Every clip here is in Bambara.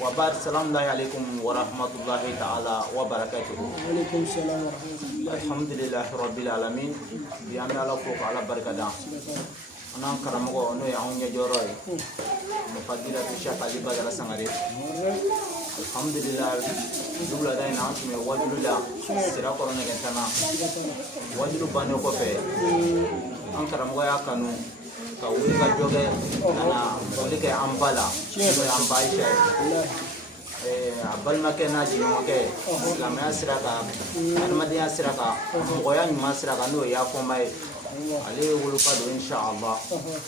وبعد السلام عليكم ورحمة الله تعالى وبركاته. وعليكم السلام ورحمة الله. الحمد لله رب العالمين. بيامي على فوق على بركة دا. أنا كرامو أنو يعون يجوراي. مفضلة الشيخ علي بدر سماري. الحمد لله. دولا دا ينام سمي وادلو دا. سيرا كورونا كنتنا. وادلو بانيو كوفي. أنا كرامو يا كانو. كاوي كجوجة أنا بقولك أمبالا. شنو أمبايشة. abal make na ji make islamya siraka almadiya siraka goya ni masiraka no ya ko mai ale wulu pa do insha Allah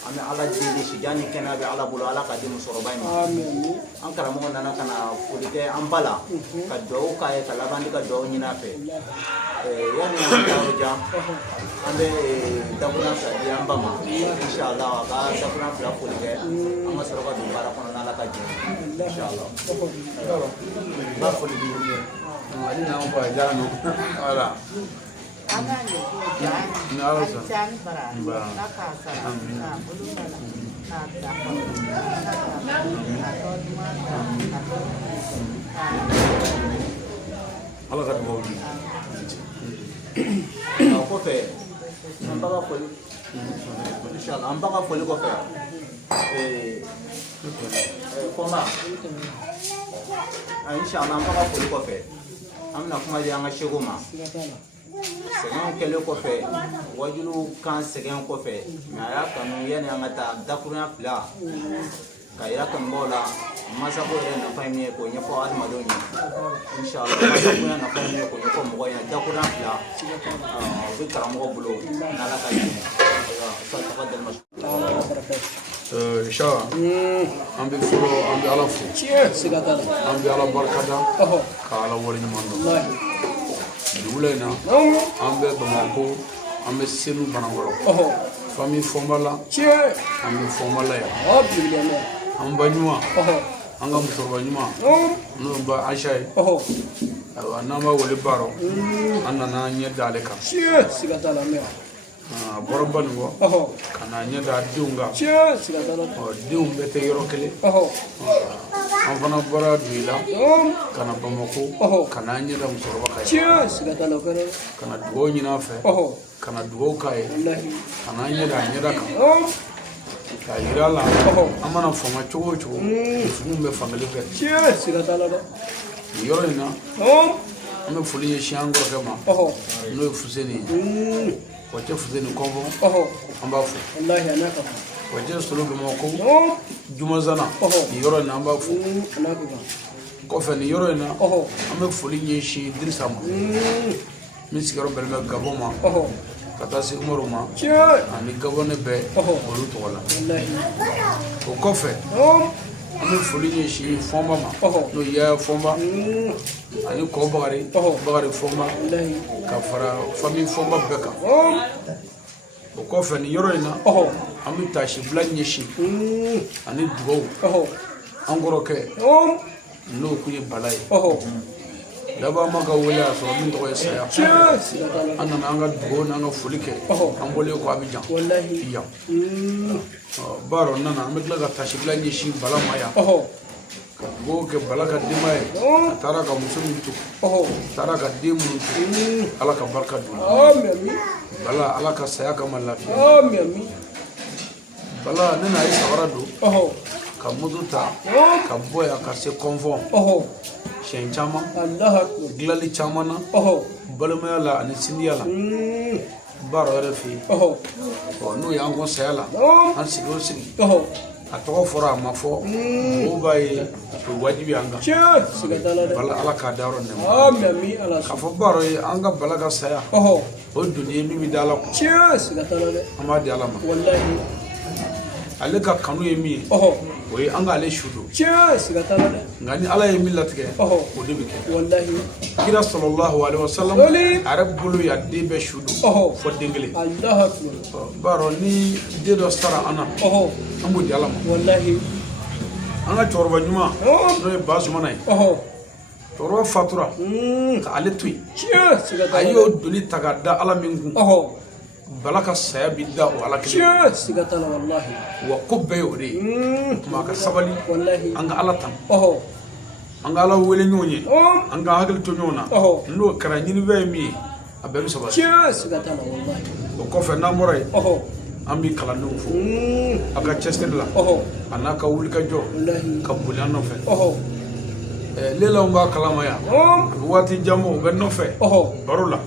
ame ala jili shi jani kana bi ala bulu ala kadim sorobai ma amin an karamo nana kana fulike ambala ka do ka e kala bandi ka do nyina fe yani an tawo jam ande dabuna sa di ambama insha Allah ka dabuna fla fulike amma soroba do bara kono nala ka ji insha Allah ba fulike ani na on pa jano ala Allah kat bauli. Apa fe? Ambaga foli. Inshallah ambaga foli ko fe. Koma. Inshallah ambaga foli ko fe. Amna kuma dia nga shegoma. Segen kele ko fe. Wajulu kan segen ko fe. Mais aya kanu yani anga ta dakurna pla. Kaya kan bola masa ko re na fayne ko nya fo alma do ni inshallah masa ko na fayne ko nya fo mo ya dakurna pla. Bi karamo bulo na la kay. Sa taqaddal mash. Inshallah. Ambi fulo ambi ala fu. Sigatala. Ambi ala barkada. Kala wali mando. Wallahi. Dulena. Ambe Bamako. Ambe Senu Banangolo. Famille Fombala. Ambe Fombala ya. Ambanyuma. Anga musorbanyuma. No ba Aisha. Anama wali baro. Anana nya daleka. Sigatala me. Borobani wo kana nyada diunga sigatala dium bete yorokele anfana bara duila kana Bamako kana nyada musoroba kay sigatala kana dugo nyina fe kana dugo kay kana nyada ka kayirala amana fama chogo fumbe family pe sigatala yorina ame fuli yeshango kama no fuseni waje fuzeni kongo amba fu wallahi anaka waje sulu Bamako jumazana yoro na amba fu anaka ko fe ni yoro na ame fuli nyeshi dirsama misigaro belme gaboma kata si umuruma ani gabone be olu to wala wallahi ko fe ame fuli nyeshi fomba ma no ya fomba ani ko bagari fomba ka fara famille fomba beka ko fe ni yoro ina ami tashi blanye shi ani dugo angoro ke no kuye balai daba maga wala so min to saya anna anga dugo na anga fulike ambole ko abijan wallahi ya baro nana ami laga tashi blanye shi bala maya go ke balaka dimay tara ka musumintu tara ka dimuntu ala ka barka dun amin bala ala ka saya ka malafi amin bala nana ay sawarado ka muduta ka boya ka se convent shen chama Allah glali chama na balama la ani sindiala baro refi no ya ngon sayala an sigo sigi atoko fora mafo o bay wajibi anga sigatala bala ala ka daro ne amin ala ka fo baro anga bala ga saya o duniya mi dala ko sigatala amadi ala ma wallahi ale ka kanu yemi o anga ale shudo sigatala ngani ala yemi latke o debi ke wallahi kira sallallahu alaihi wasallam arab bulu ya debe shudo fo dengele Allah baro ni dedo sara ana ambu di ala ma wallahi anga chorba nyuma no basu manai toro fatura ka ale tui ayo duni tagada ala mingu balaka saya bidda o ala kile Tiens, sigatala wallahi. wa kubbe yore ma ka sabali Wallahi. anga ala tam Oh. anga ala wele nyonye Oh. anga hagal to nyona Oh. ndo kara nyini be mi aberu sabali Tiens, sigatala wallahi. ko fe namoray Oh. ambi kala no fo aga chester la Oh. anaka wuli ka jo Wallahi. ka bulano fe Oh. lela mba kalama ya Oh. wati jambo be no fe Oh. barula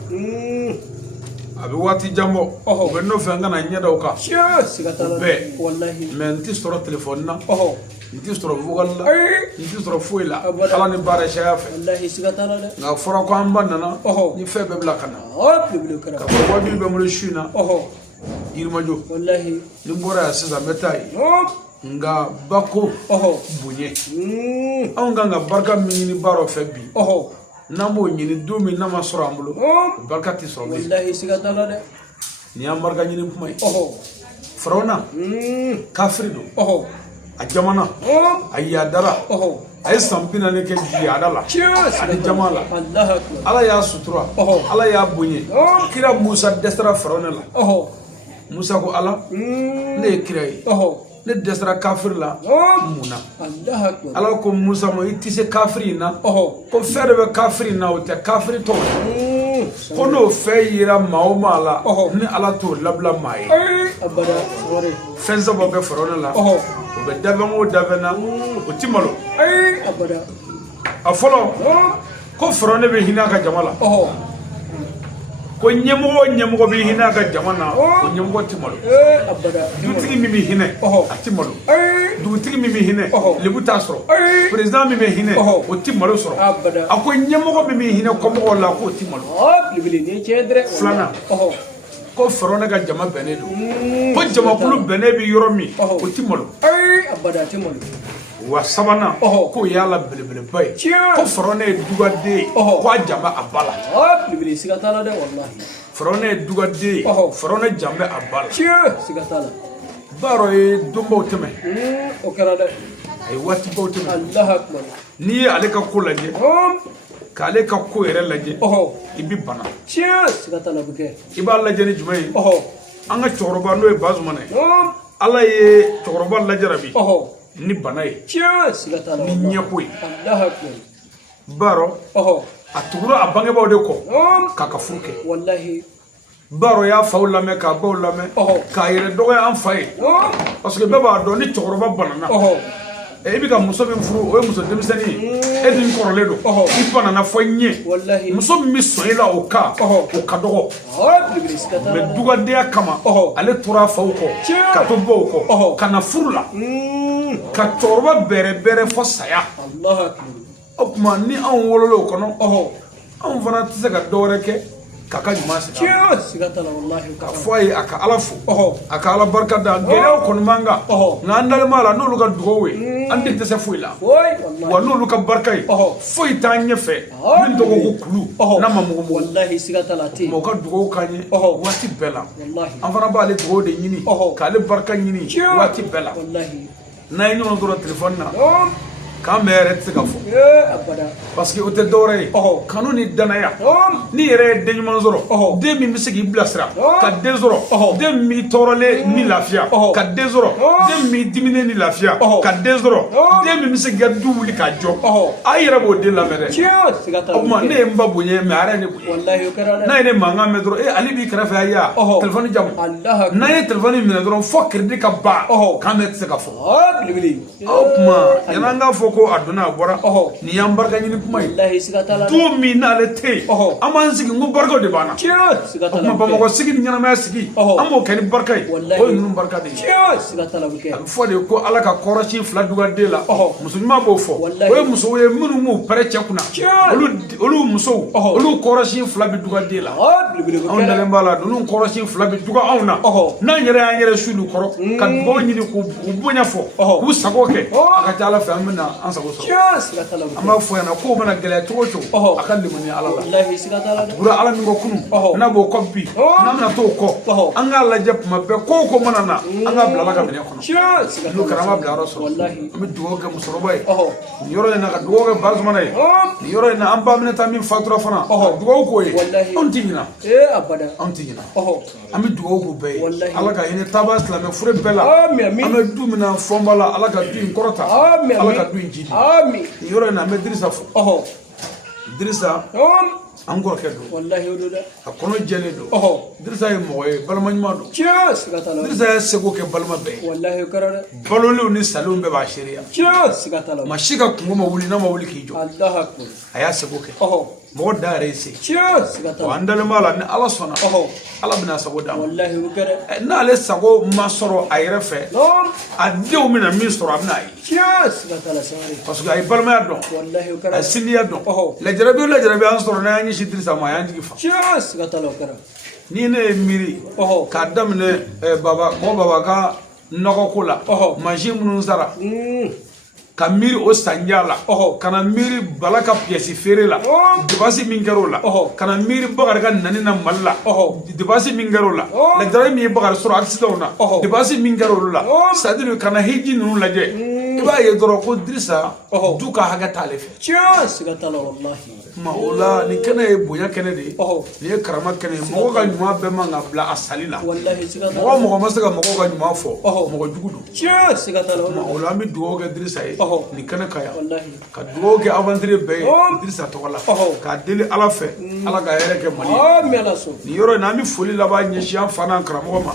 abi wati jambo be no fe ngana nyada ka Tiens, sigatala Be. wallahi. men ti soro telephone na Oh. ti soro vogal la Ay. ti soro fuila Abada. ala ni bara shaya fe Wallahi sigatala de. nga fora ko amba nana Oh. ni fe be bla kana Oh, blibli kara. ka ko bi be mo le shina Oh. irma jo Wallahi. ni mbora sisa metai Oh. nga bako Oh. bunye an nga barka mini baro fe bi Oh. namo nyini dumi nama soro ambulo Oh. barka ti soro bi Wallahi sigatala de. ni am barka nyini kumai Oh. farona kafrido Oh. a jamana Oh. ayadara Oh. ay sampina ne ke jiyadala Tiens, ani jamala Allah akbar. ala ya sutura Oh. ala ya bunye Oh. kira musa destra farona la Oh. musa ko ala ne kira yi Oh. ne destra kafir la Oh. muna Allah akbar. ala ko musa mo itise kafiri na Oh. ko fere be kafiri na o te kafiri to ko no fe yira maoma la Oh. ni ala to labla mai Ay. Abada. Sorry. fenza bo be farona la Oh. o be dabango dabana o timalo Ay. Abada. a folo Oh. ko farona be hina ka jamala Oh. ko nyemgo be hina ka jamana ko nyemgo timalo Abada. dutigi mimi hine Oh. a timalo Ay. dutigi mimi hine Oh. lebu ta soro Ay. president mimi hine Oh. o timalo soro Abada. a ko nyemgo mimi hine ko mo la ko timalo Oh, blibli ni chedre. Flana. Oh. ko farona ka jama bene do ko jama kulu bene bi yoro mi Oh. o timalo Ay. Abada timon. wa sabana Oh. ko yala belebele bay Tiens. ko farona e dugade Oh. ko a jama abala Oh, blibli sigatala de wallahi. farona e dugade Oh. farona jama abala Tiens, sigatala. baro e dumbo teme Okera de. e wati bo teme Allah akbar. ni ale ka ko laje Oh. ka ale ka ko yere laje Oh. ibi bana Tiens, sigatala buke. iba laje ni jumay Oh. an ga choroba no e bazumane Oh. ala ye choroba laje rabi Oh. ni bana ye Tiens, sigatala. ni nyakoy Allah akbar. baro Oh. atuguro abange baw de ko Oh. kaka furuke Wallahi. baro ya faw lame ka baw lame Oh. ka yere dogo an faye Oh. parce que baba do ni choroba banana Oh. e bi ka muso min furu o ye muso demisani e din korole do Oh. i banana fo nye Wallahi. muso min bi sɔn i la o ka Oh. o ka dɔgɔ Oh, blibli sigatala. mɛ dugadenya kama Oh. ale tora faw kɔ Tiens. ka to baw kɔ Oh. ka na furu la ka cɛkɔrɔba bɛrɛ bɛrɛ fɔ saya Allah akbar. o tuma ni anw wolola o kɔnɔ Oh. anw fana tɛ se ka dɔwɛrɛ kɛ k'a ka ɲuman sigi Tiens, sigatala wallahi. k'a fɔ a ye a ka ala fo Oh. a ka ala barika da gɛlɛyaw kɔni b'an kan Oh. nka an dalen b'a la n'olu ka dugawu ye an den tɛ se foyi la Oi, wa wallahi. n'olu ka barika ye Oh. foyi t'an ɲɛfɛ Oh. min tɔgɔ ko kulu Oh. n'a ma mugu mugu Wallahi sigatala ti. mɛ u ka dugawu k'an ye Oh. waati bɛɛ la Wallahi. an fana b'ale dugawu de ɲini Oh. k'ale barika ɲini Tiens. waati bɛɛ la Wallahi. n'an ye ɲɔgɔn sɔrɔ telefɔni na Oh. k'an bɛɛ yɛrɛ tɛ se ka fɔ Abada. parce que o tɛ dɔwɛrɛ ye Oh. kanu ni danaya Oh. ni yɛrɛ ye den ɲuman sɔrɔ Oh. den min bɛ se k'i bilasira Oh. ka den sɔrɔ Oh. den min tɔɔrɔlen ni lafiya Oh. ka den sɔrɔ Oh. den min diminen ni lafiya Oh. ka den sɔrɔ Oh. den min bɛ se k'i ka du wuli k'a jɔ Oh. a yɛrɛ b'o den lamɛn dɛ Tiens, sigatala. o tuma ne ye n ba bonya mɛ a yɛrɛ ye ne bonya Wallahi okera de. n'a ye ne mankan mɛn dɔrɔn ale b'i kɛrɛfɛ a ya Oh. telefɔni jamu Allah akbar. n'an ye telefɔni minɛ dɔrɔn fo crédit ka ban Oh. k'an bɛɛ tɛ se ka fɔ Oh, blibli. o tuma yan'an k'a fɔ ko a donna a bɔra Oh. nin y'an barika ɲini kuma ye Wallahi sigatala. don min n'ale tɛ yen Oh. an b'an sigi n ko barikaw de b'an na Tiens, o sigatala. tuma bamakɔ sigi ni ɲɛnamaya sigi Oh. an b'o kɛ ni barika ye Wallahi. o ye ninnu barika de ye Tiens, sigatala buke. a bɛ fɔ de ko ala ka kɔrɔsi fila dugaden la Oh. muso ɲuman b'o fɔ Wallahi. o ye musow ye minnu m'u pɛrɛ cɛ kunna Tiens. olu musow Oh. olu kɔrɔsi fila bɛ dugaden la Oh, blibli anw okera. dalen b'a la ninnu kɔrɔsi fila bɛ duga anw na Oh. n'an yɛrɛ y'an yɛrɛ su olu kɔrɔ ka dugawu ɲini k'u bonya fɔ Oh. k'u sago kɛ Oh. a ka ca ala fɛ an bɛna an sago sɔrɔ siga t'a la an b'a fɔ yan ko mana gɛlɛya cogo cogo a ka limani ala la wallahi siga t'a la dɛ bura ala min ko kunu n'a b'o kɔ bi n'a bɛna t'o kɔ an k'a lajɛ tuma bɛɛ ko mana na an k'a bila ala ka minɛ kɔnɔ n'o kɛra an b'a bila yɔrɔ sɔrɔ an bɛ dugawu kɛ musokɔrɔba ye nin yɔrɔ in na ka dugawu kɛ Bazumana ye nin yɔrɔ in na an ba Aminata min fatura fana ka dugawu k'o ye anw tɛ ɲina anw tɛ ɲina an bɛ dugawu k'u bɛɛ ye ala ka hinɛ taaba silamɛ fure bɛɛ la an bɛ du min na fɔnba la ala ka du in kɔrɔta ala ka du in jidi nin yɔrɔ in na an bɛ Dirisa fo Dirisa an kɔrɔkɛ don a kɔnɔ jɛlen don Dirisa ye mɔgɔ ye balima ɲuman don Dirisa ye seko kɛ balima bɛɛ ye balolenw ni saliw bɛɛ b'a seereya maa si ka kungo ma wuli n'a ma wuli k'i jɔ a y'a seko kɛ mɔgɔ da yɛrɛ ye se wa an dalen b'a la ni ala sɔnna ala bɛna sago d'a ma n'ale sago ma sɔrɔ a yɛrɛ fɛ a denw bɛna min sɔrɔ a bɛna ye parce que a ye balimaya dɔn a ye sindiya dɔn lajarabi o lajarabi an sɔrɔ n'an y'an ɲɛsin Dirisa ma a y'an jigi fa ni ne ye miiri k'a daminɛ baba ka nɔgɔko la mansin minnu sara ka miiri o sandiya la ka na miiri Bala ka piyɛsi feere la debasi min kɛra o la ka na miiri Bakari ka nani na Mali la debasi min kɛra o la lajarabi min ye Bakari sɔrɔ accident na debasi min kɛra olu la c'est à dire ka na hiji ninnu lajɛ i b'a ye dɔrɔn ko Dirisa du ka hakɛ t'ale fɛ ma o la nin kɛnɛ ye bonya kɛnɛ de ye nin ye karama kɛnɛ ye mɔgɔ ka ɲuman bɛɛ man ka bila a sali la mɔgɔ ma se ka mɔgɔw ka ɲuman fɔ mɔgɔ jugu don ma o la an bɛ dugawu kɛ Dirisa ye nin kɛnɛ ka yan ka dugawu kɛ aventure bɛɛ ye Dirisa tɔgɔ la k'a deli ala fɛ ala ka hɛrɛ kɛ Mali ye nin yɔrɔ in na an bɛ foli laban ɲɛsin an fa n'an karamɔgɔ ma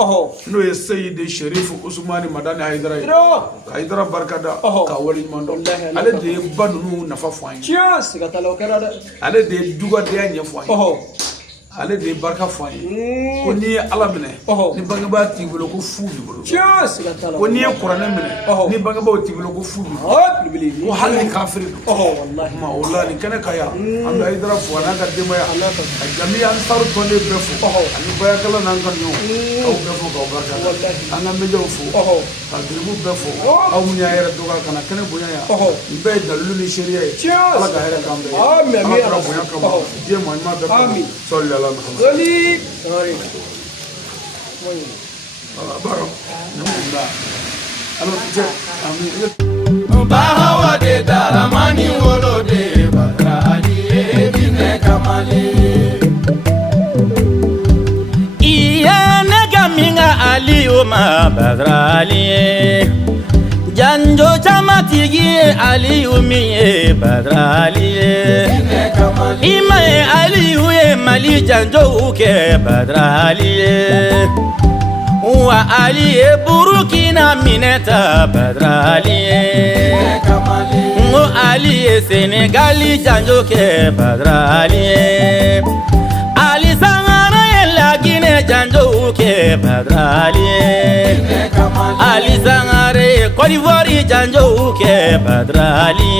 n'o ye Seyidi Sherifu Usumani Madani Hayidara ye ka Hayidara barikada ka waleɲuman dɔn ale de ye ba ninnu nafa fɔ an ye ale de ye dugadenya ɲɛfɔ an ye ale de ye barika fɔ an ye ko n'i ye ala minɛ ni bangebaa t'i bolo ko fu b'i bolo ko n'i ye kuranɛ minɛ ni bangebaaw t'i bolo ko fu b'i bolo ko hali ni kafiri don ma o la nin kɛnɛ ka yan an bɛ Hayidara fo a n'a ka denbaya ka jami Ansaru tɔnden bɛɛ fo ani bayakala n'an ka ɲɔgɔn k'aw bɛɛ fo k'aw barika an ka médiaw fo ka giribu bɛɛ fo aw minnu y'a yɛrɛ dɔgɔya ka na kɛnɛ bonya yan nin bɛɛ ye dalilu ni seereya ye ala ka hɛrɛ k'an bɛɛ ye ala ka bonya kama diɲɛ maa ɲuman bɛɛ kama sɔli ala Zoli. Bahawa de daramani wolo de bakrali bine kamali. Iya nega minga ali uma bakrali. Janjo chamatigi ali umiye bakrali. Imae ali uye mali janjo uke bakrali. Wa ali Burkina mineta badrali Ngo ali Senegali janjo ke badrali Ali Sangara yela Guinea janjo ke badrali Ali Sangara Côte d'Ivoire janjo ke badrali